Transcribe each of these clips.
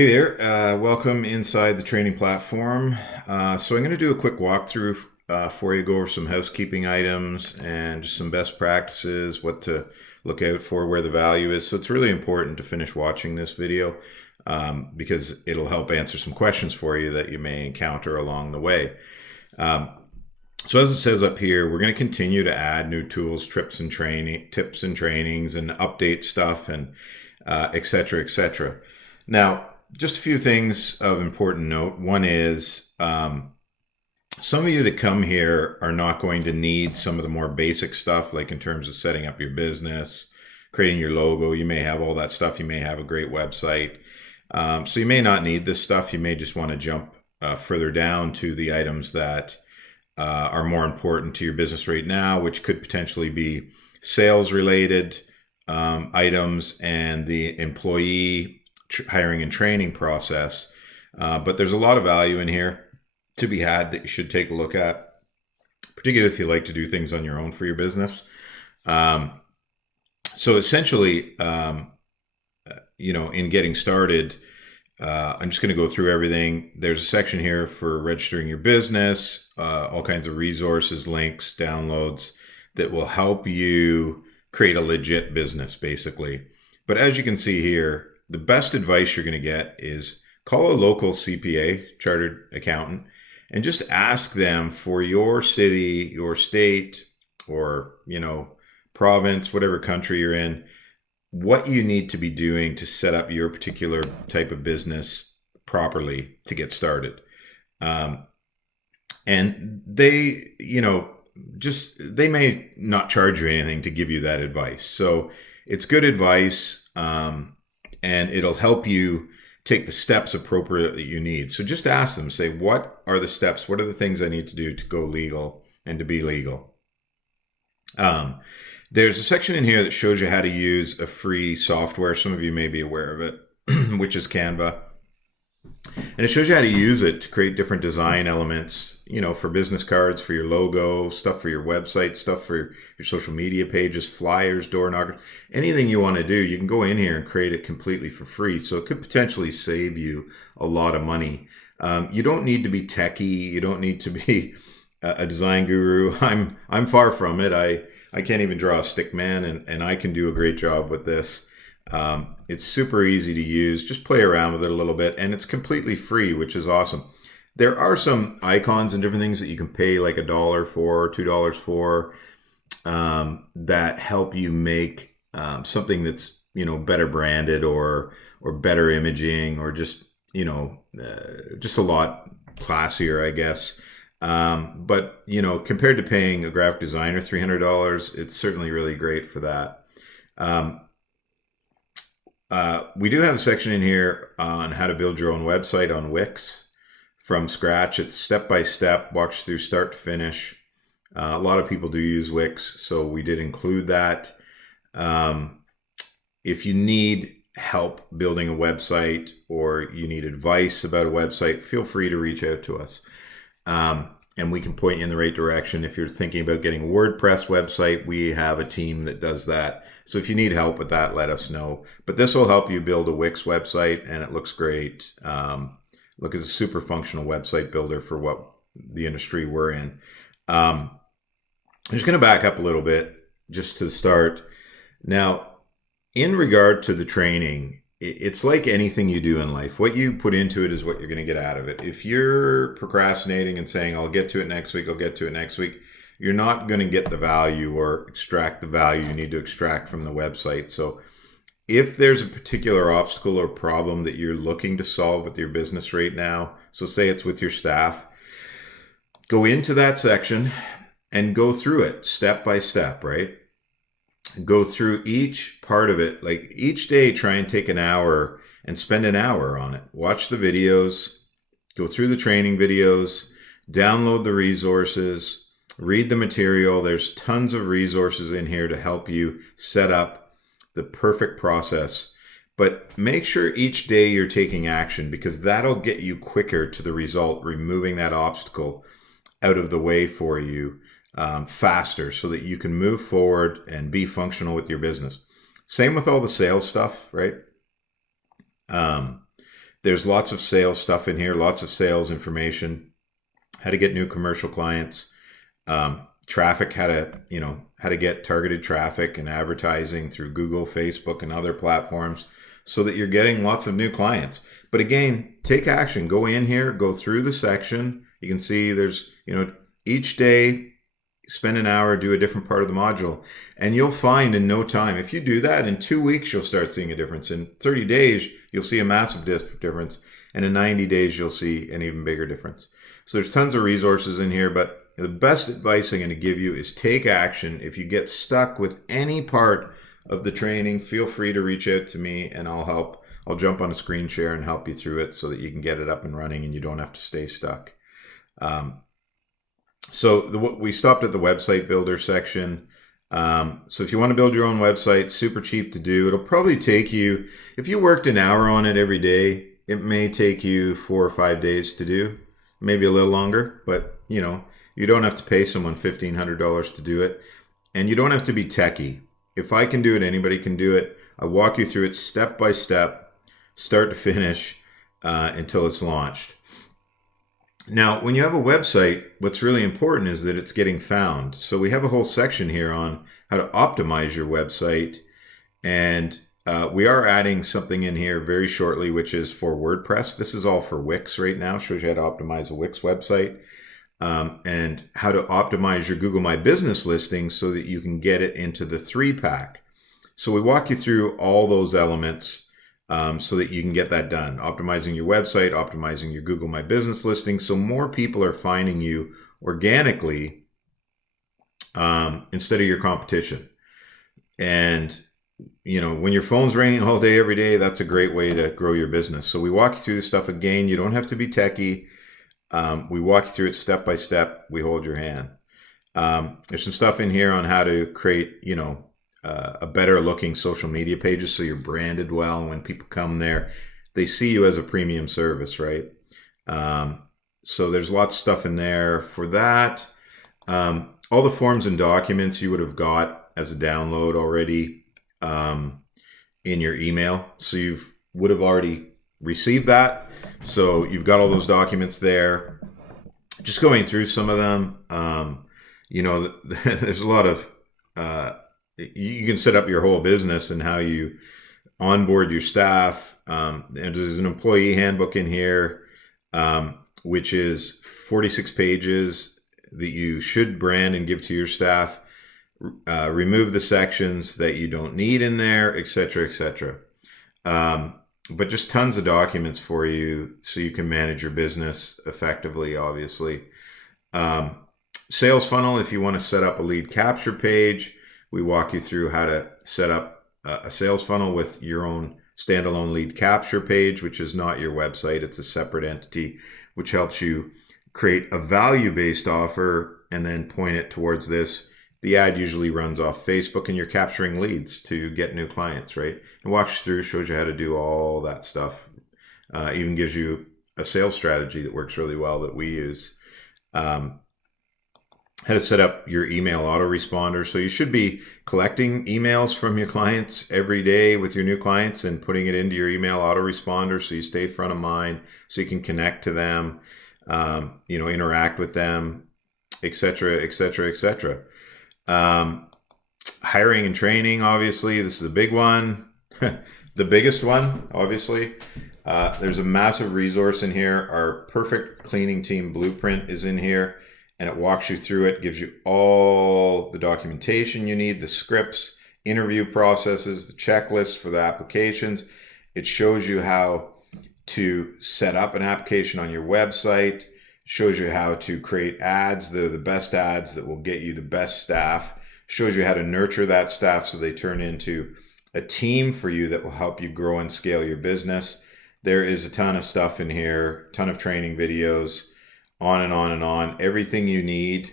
Hey there, welcome inside the training platform. So I'm going to do a quick walkthrough for you, go over some housekeeping items and just some best practices, what to look out for, where the value is. So it's really important to finish watching this video because it'll help answer some questions for you that you may encounter along the way. So as it says up here, we're going to continue to add new tools, tips and trainings, and update stuff, and et cetera, et cetera. Now, just a few things of important note. One is some of you that come here are not going to need some of the more basic stuff, like in terms of setting up your business, creating your logo. You may have all that stuff. You may have a great website. So you may not need this stuff. You may just want to jump further down to the items that are more important to your business right now, which could potentially be sales related items and the employee hiring and training process. But there's a lot of value in here to be had that you should take a look at, particularly if you like to do things on your own for your business. So essentially, in getting started, I'm just going to go through everything. There's a section here for registering your business, all kinds of resources, links, downloads that will help you create a legit business, basically. But as you can see here, the best advice you're going to get is call a local CPA, chartered accountant, and just ask them for your city, your state, or, province, whatever country you're in, what you need to be doing to set up your particular type of business properly to get started. And they, they may not charge you anything to give you that advice. So it's good advice. And it'll help you take the steps appropriately you need. So just ask them, say, what are the steps? What are the things I need to do to go legal and to be legal? There's a section in here that shows you how to use a free software. Some of you may be aware of it, which is Canva. And it shows you how to use it to create different design elements, for business cards, for your logo, stuff for your website, stuff for your social media pages, flyers, door knockers, anything you want to do. You can go in here and create it completely for free. So it could potentially save you a lot of money. You don't need to be techie. You don't need to be a design guru. I'm far from it. I can't even draw a stick man, and I can do a great job with this. It's super easy to use. Just play around with it a little bit, and it's completely free, which is awesome. There are some icons and different things that you can pay like $1 for, $2 for, that help you make something that's better branded or better imaging, or just just a lot classier, I guess. But compared to paying a graphic designer $300, it's certainly really great for that. We do have a section in here on how to build your own website on Wix from scratch. It's step-by-step, walks through start to finish. A lot of people do use Wix, so we did include that. If you need help building a website, or you need advice about a website, feel free to reach out to us. And we can point you in the right direction. If you're thinking about getting a WordPress website, we have a team that does that. So if you need help with that, let us know. But this will help you build a Wix website, and it looks great. Look, it's a super functional website builder for what the industry we're in. I'm just going to back up a little bit just to start. Now, in regard to the training, it's like anything you do in life. What you put into it is what you're going to get out of it. If you're procrastinating and saying, I'll get to it next week, you're not going to get the value or extract the value you need to extract from the website. So if there's a particular obstacle or problem that you're looking to solve with your business right now, so say it's with your staff, go into that section and go through it step by step, right? Go through each part of it. Like each day, try and take an hour and spend an hour on it. Watch the videos, go through the training videos, download the resources, read the material. There's tons of resources in here to help you set up the perfect process. But make sure each day you're taking action, because that'll get you quicker to the result, removing that obstacle out of the way for you faster, so that you can move forward and be functional with your business. Same with all the sales stuff, right? There's lots of sales stuff in here, lots of sales information, how to get new commercial clients, traffic, how to get targeted traffic and advertising through Google, Facebook, and other platforms so that you're getting lots of new clients. But again, take action. Go in here, go through the section. You can see there's, each day, spend an hour, do a different part of the module, and you'll find in no time, if you do that, in 2 weeks, you'll start seeing a difference. In 30 days, you'll see a massive difference. And in 90 days, you'll see an even bigger difference. So there's tons of resources in here, but the best advice I'm going to give you is take action. If you get stuck with any part of the training, feel free to reach out to me and I'll help. I'll jump on a screen share and help you through it so that you can get it up and running and you don't have to stay stuck. We stopped at the website builder section. So if you want to build your own website, super cheap to do. It'll probably take you, if you worked an hour on it every day, it may take you 4 or 5 days to do, maybe a little longer, but you don't have to pay someone $1,500 to do it. And you don't have to be techie. If I can do it, anybody can do it. I walk you through it step by step, start to finish, until it's launched. Now, when you have a website, what's really important is that it's getting found. So we have a whole section here on how to optimize your website. And we are adding something in here very shortly, which is for WordPress. This is all for Wix right now. Shows you how to optimize a Wix website, and how to optimize your Google My Business listing so that you can get it into the 3-pack. So we walk you through all those elements so that you can get that done. Optimizing your website, optimizing your Google My Business listing, so more people are finding you organically instead of your competition. And when your phone's ringing all day, every day, that's a great way to grow your business. So we walk you through this stuff again. You don't have to be techie. We walk you through it step by step. We hold your hand. There's some stuff in here on how to create, a better looking social media pages so you're branded well. When people come there, they see you as a premium service, right? So there's lots of stuff in there for that. All the forms and documents you would have got as a download already in your email. So you would have already received that. So you've got all those documents there. Just going through some of them, there's a lot of, you can set up your whole business and how you onboard your staff. And there's an employee handbook in here, which is 46 pages that you should brand and give to your staff. Remove the sections that you don't need in there, etc., etc. But just tons of documents for you so you can manage your business effectively, obviously. Sales funnel, if you want to set up a lead capture page, we walk you through how to set up a sales funnel with your own standalone lead capture page, which is not your website. It's a separate entity, which helps you create a value-based offer and then point it towards this. The ad usually runs off Facebook and you're capturing leads to get new clients, right? It walks you through, shows you how to do all that stuff. Even gives you a sales strategy that works really well that we use. How to set up your email autoresponder. So you should be collecting emails from your clients every day with your new clients and putting it into your email autoresponder so you stay front of mind, so you can connect to them, interact with them, etc., etc., etc. Hiring and training, obviously, this is a big one. The biggest one, obviously. There's a massive resource in here. Our perfect cleaning team blueprint is in here, and it walks you through it, gives you all the documentation you need, the scripts, interview processes, the checklists for the applications. It shows you how to set up an application on your website, shows you how to create ads that are the best ads that will get you the best staff, shows you how to nurture that staff so they turn into a team for you that will help you grow and scale your business. There is a ton of stuff in here, ton of training videos, on and on and on. Everything you need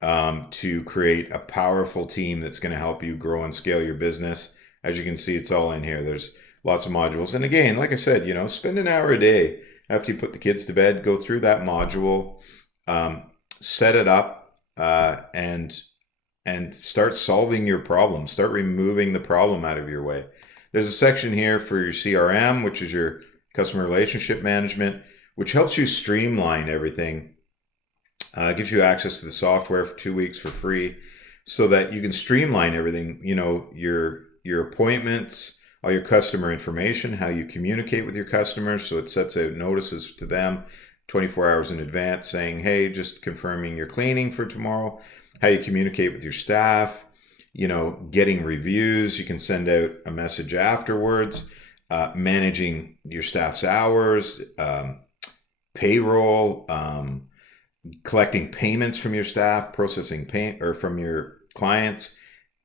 to create a powerful team that's going to help you grow and scale your business. As you can see, it's all in here. There's lots of modules. And again, like I said, spend an hour a day after you put the kids to bed, go through that module, set it up, and start solving your problem. Start removing the problem out of your way. There's a section here for your CRM, which is your customer relationship management, which helps you streamline everything. Gives you access to the software for 2 weeks for free so that you can streamline everything, your appointments, all your customer information, how you communicate with your customers. So it sets out notices to them 24 hours in advance saying, hey, just confirming your cleaning for tomorrow, how you communicate with your staff, getting reviews. You can send out a message afterwards, managing your staff's hours, payroll, collecting payments from your staff, processing pay or from your clients.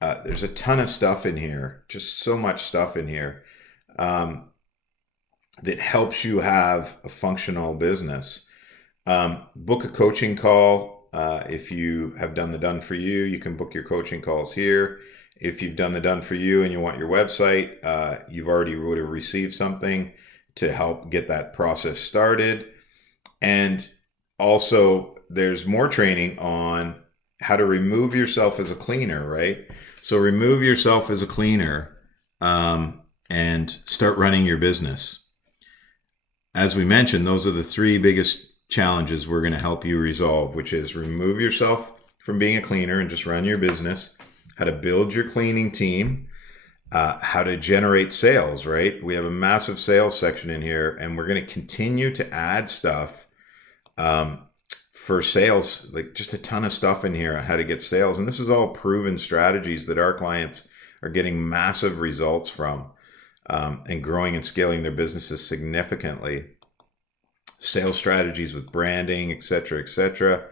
There's a ton of stuff in here, just so much stuff in here that helps you have a functional business. Book a coaching call. If you have done the done for you, you can book your coaching calls here. If you've done the done for you and you want your website, you've already would have received something to help get that process started. And also there's more training on how to remove yourself as a cleaner, right? So remove yourself as a cleaner and start running your business. As we mentioned, those are the three biggest challenges we're going to help you resolve, which is remove yourself from being a cleaner and just run your business, how to build your cleaning team, how to generate sales, right? We have a massive sales section in here, and we're going to continue to add stuff for sales, like just a ton of stuff in here on how to get sales. And this is all proven strategies that our clients are getting massive results from and growing and scaling their businesses significantly. Sales strategies with branding, et cetera, et cetera.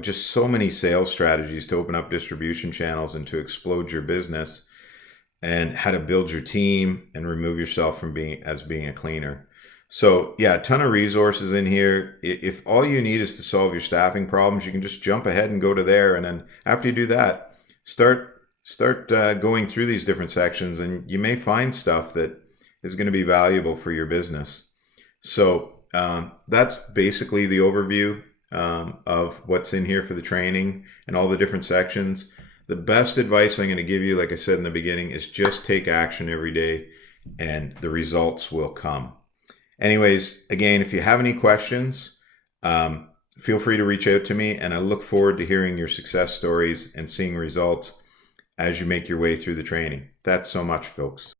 Just so many sales strategies to open up distribution channels and to explode your business, and how to build your team and remove yourself from being a cleaner. So yeah, a ton of resources in here. If all you need is to solve your staffing problems, you can just jump ahead and go to there. And then after you do that, start going through these different sections, and you may find stuff that is going to be valuable for your business. So that's basically the overview of what's in here for the training and all the different sections. The best advice I'm going to give you, like I said in the beginning, is just take action every day and the results will come. Anyways, again, if you have any questions, feel free to reach out to me, and I look forward to hearing your success stories and seeing results as you make your way through the training. That's so much, folks.